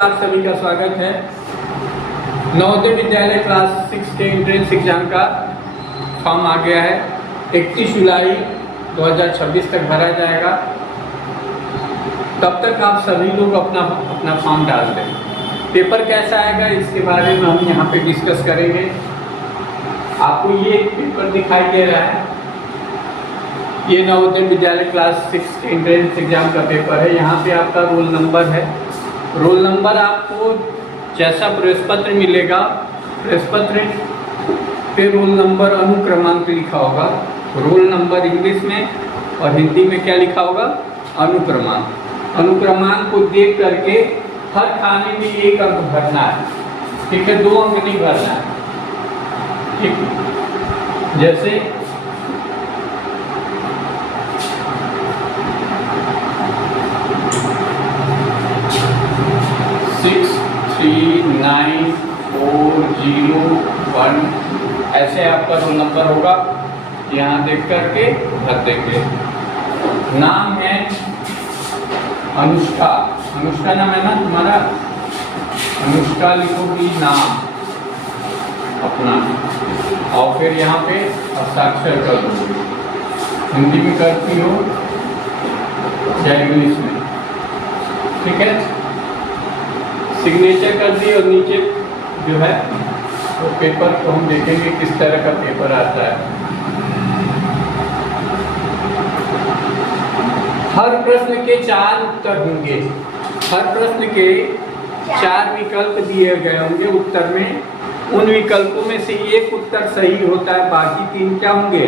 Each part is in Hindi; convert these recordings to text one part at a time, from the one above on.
आप सभी का स्वागत है। नवोदय विद्यालय क्लास 6 के एंट्रेंस एग्जाम का फॉर्म आ गया है। 31 जुलाई 2026 तक भरा जाएगा। तब तक आप सभी लोग अपना फॉर्म डाल दें। पेपर कैसा आएगा इसके बारे में हम यहाँ पे डिस्कस करेंगे। आपको ये पेपर दिखाई दे रहा है, ये नवोदय विद्यालय क्लास 6 के एंट्रेंस एग्जाम का पेपर है। यहाँ पे आपका रोल नंबर है। रोल नंबर आपको जैसा प्रवेश पत्र मिलेगा, प्रवेश पत्र पे रोल नंबर अनुक्रमांक लिखा होगा। रोल नंबर इंग्लिश में और हिंदी में क्या लिखा होगा? अनुक्रमांक। अनुक्रमांक को देख करके हर खाने में 1 अंक भरना है, ठीक है? 2 अंक नहीं भरना है, ठीक? जैसे 63941 ऐसे आपका रोल नंबर होगा। यहाँ देख करके भर देंगे। नाम है अनुष्का। अनुष्का नाम है ना तुम्हारा? अनुष्का लिखोगी नाम अपना और फिर यहाँ पे हस्ताक्षर कर दोगे। हिंदी में करती हो या इंग्लिश में, ठीक है? सिग्नेचर कर दी और नीचे जो है वो पेपर को हम देखेंगे किस तरह का पेपर आता है। हर प्रश्न के 4 उत्तर होंगे। हर प्रश्न के 4 विकल्प दिए गए होंगे उत्तर में। उन विकल्पों में से एक उत्तर सही होता है, बाकी 3 क्या होंगे?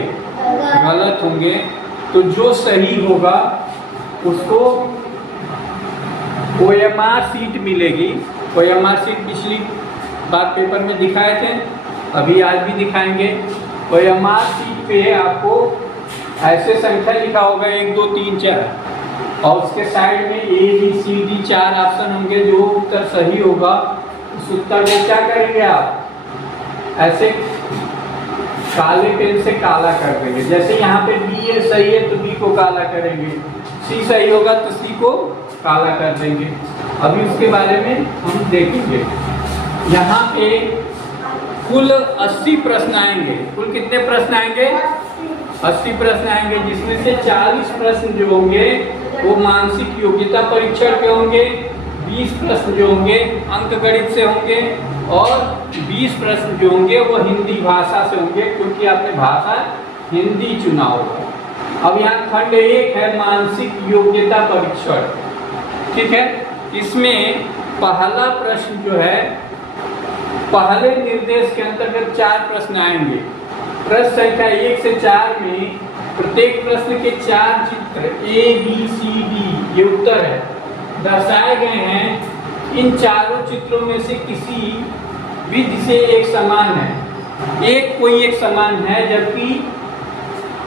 गलत होंगे। तो जो सही होगा उसको OMR सीट मिलेगी। OMR सीट पिछली बार पेपर में दिखाए थे, अभी आज भी दिखाएंगे। OMR सीट पे आपको ऐसे संख्या लिखा होगा 1 2 3 4 और उसके साइड में ABCD 4 ऑप्शन होंगे। जो उत्तर सही होगा उस उत्तर को क्या करेंगे आप? ऐसे काले पेन से काला कर देंगे। जैसे यहाँ पे B सही है तो B को काला करेंगे, C सही होगा तो C को काला कर देंगे। अभी उसके बारे में हम देखेंगे। यहाँ पे कुल 80 प्रश्न आएंगे। कुल कितने प्रश्न आएंगे? 80 प्रश्न आएंगे, जिसमें से 40 प्रश्न जो होंगे वो मानसिक योग्यता परीक्षण के होंगे। 20 प्रश्न जो होंगे अंक गणित से होंगे और 20 प्रश्न जो होंगे वो हिंदी भाषा से होंगे, क्योंकि आपने भाषा हिंदी चुना होगा। अब यहाँ खंड 1 है मानसिक योग्यता परीक्षण, ठीक है? इसमें पहला प्रश्न जो है, पहले निर्देश के अंतर्गत 4 प्रश्न आएंगे। प्रश्न संख्या 1 से 4 में प्रत्येक प्रश्न के 4 चित्र ABCD ये उत्तर है दर्शाए गए हैं। इन चारों चित्रों में से किसी विधि से एक समान है, एक कोई एक समान है, जबकि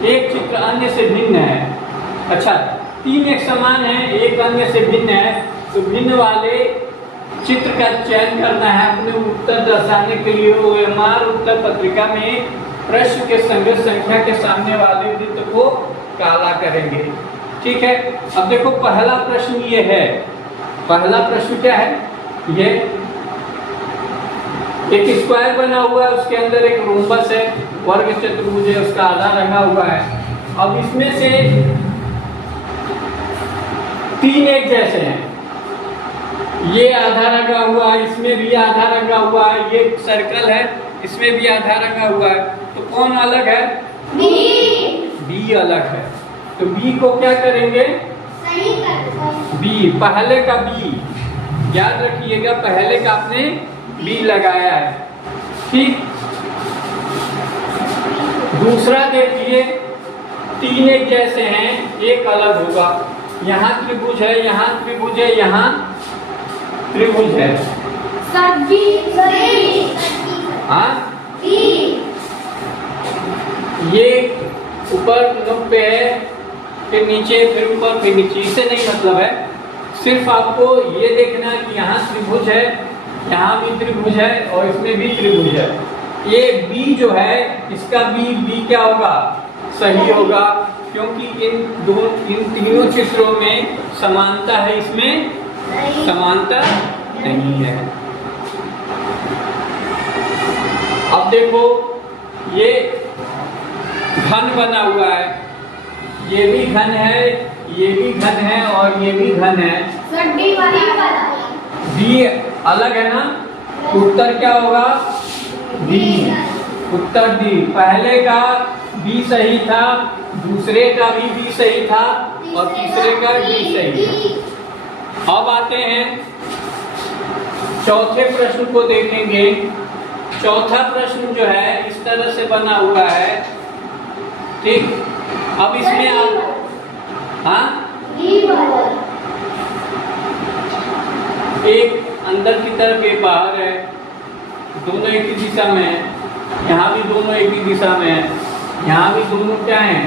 एक चित्र अन्य से भिन्न है। अच्छा, 3 एक समान है, एक अन्य से भिन्न है, तो भिन्न वाले चित्र का चयन करना है अपने उत्तर दर्शाने के लिए। OMR उत्तर पत्रिका में प्रश्न के संगत संख्या के सामने वाले वृत्त को काला करेंगे, ठीक है? अब देखो पहला प्रश्न ये है। पहला प्रश्न क्या है? ये एक स्क्वायर बना हुआ है, उसके अंदर एक रोम्बस है, वर्ग चतुर्भुज है, उसका आधा रंगा हुआ है। अब इसमें से 3 एक जैसे हैं। ये आधा रंगा हुआ है, इसमें भी आधा रंगा हुआ है, ये सर्कल है, इसमें भी आधा रंगा हुआ है। तो कौन अलग है? B अलग है। तो B को क्या करेंगे? B, पहले का B, याद रखिएगा पहले का आपने B लगाया है, ठीक? दूसरा देखिए, 3 एक जैसे हैं, एक अलग होगा। यहाँ त्रिभुज है, यहाँ त्रिभुज है, यहाँ त्रिभुज है। हाँ, ये ऊपर नुक पे है, फिर नीचे, फिर ऊपर, फिर नीचे। इससे नहीं मतलब है, सिर्फ आपको ये देखना है कि यहाँ त्रिभुज है, यहाँ भी त्रिभुज है और इसमें भी त्रिभुज है। ये B जो है इसका B क्या होगा? सही होगा, क्योंकि इन तीनों चित्रों में समानता है, इसमें समानता नहीं है। अब देखो ये घन बना हुआ है, ये भी घन है, ये भी घन है और ये भी घन है। बी अलग है ना, उत्तर क्या होगा? डी। उत्तर डी। पहले का बी सही था, दूसरे का भी बी सही था और तीसरे का डी सही था। अब आते हैं चौथे प्रश्न को देखेंगे। चौथा प्रश्न जो है इस तरह से बना हुआ है, ठीक। अब इसमें आप एक अंदर की तरफ एक बाहर है, दोनों एक ही दिशा में है, यहाँ भी दोनों एक ही दिशा में है, यहाँ भी दोनों क्या है?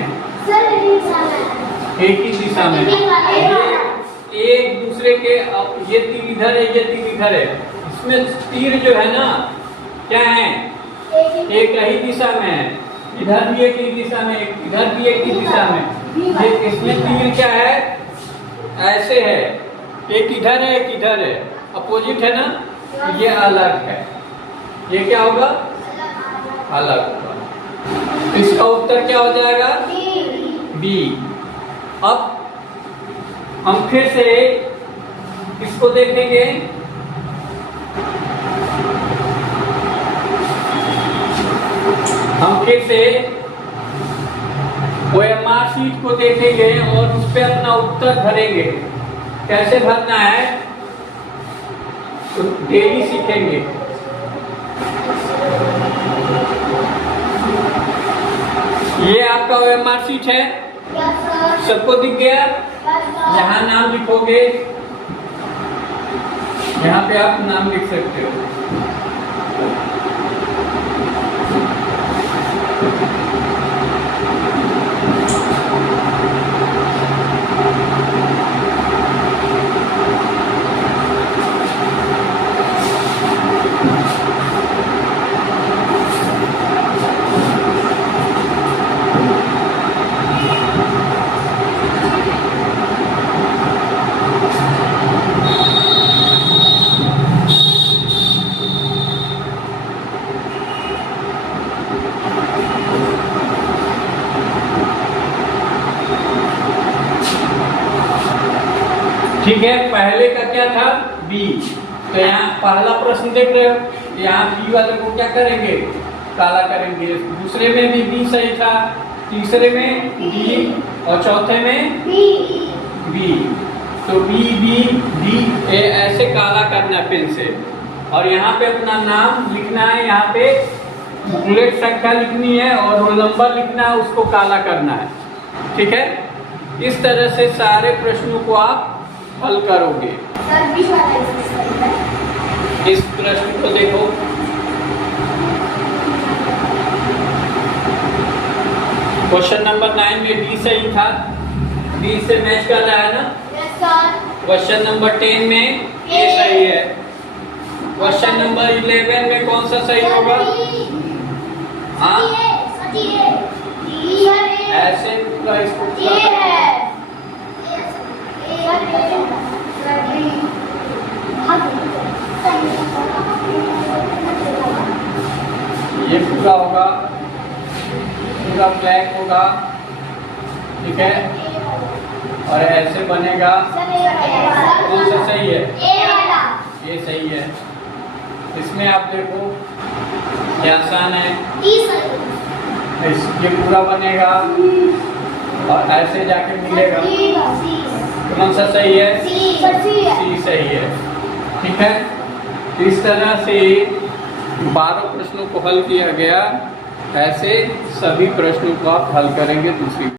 एक ही दिशा में। ये एक दूसरे के, ये तीर इधर है, ये तीर इधर है, इसमें तीर जो है ना क्या है? एक ही दिशा में है, इधर भी एक ही दिशा में, इधर भी एक ही दिशा में। ये इसमें तीर क्या है? ऐसे है, एक इधर है एक इधर है, अपोजिट है ना, ये अलग है। ये क्या होगा? अलग होगा। इसका उत्तर क्या हो जाएगा? बी। अब हम फिर से इसको देखेंगे। हम फिर से OMR शीट को देखेंगे और उस पर अपना उत्तर भरेंगे। कैसे भरना है तो डेली सीखेंगे। ये आपका OMR शीट है, सबको दिख गया? यहाँ नाम लिखोगे, यहाँ पे आप नाम लिख सकते हो। ठीक है, पहले का क्या था? बी। तो यहाँ पहला प्रश्न देख रहे हो, यहाँ बी वाले को क्या करेंगे? काला करेंगे। दूसरे में भी बी सही था, तीसरे में बी और चौथे में बी। तो बी बी बी ऐसे काला करना है पेन से, और यहाँ पे अपना नाम लिखना है, यहाँ पे बुलेट संख्या लिखनी है और रोल नंबर लिखना है, उसको काला करना है। ठीक है, इस तरह से सारे प्रश्नों को आप हल करोगे। इस प्रश्न को देखो, क्वेश्चन नंबर 9 में बी सही था, बी से मैच कर रहा है ना? क्वेश्चन नंबर 10 में ए सही है। क्वेश्चन नंबर 11 में कौन सा सही होगा? हाँ, ऐसे पूरा इसको ये पूरा होगा, पूरा ब्लैक होगा। ठीक है, और ऐसे बनेगा। कौन सा सही है? ये सही है। इसमें आप देखो ये आसान है, ये पूरा बनेगा और ऐसे जाके मिलेगा। कौन सा सही है? सी सही है। ठीक है, इस तरह से 12 प्रश्नों को हल किया गया। ऐसे सभी प्रश्नों को आप हल करेंगे दूसरी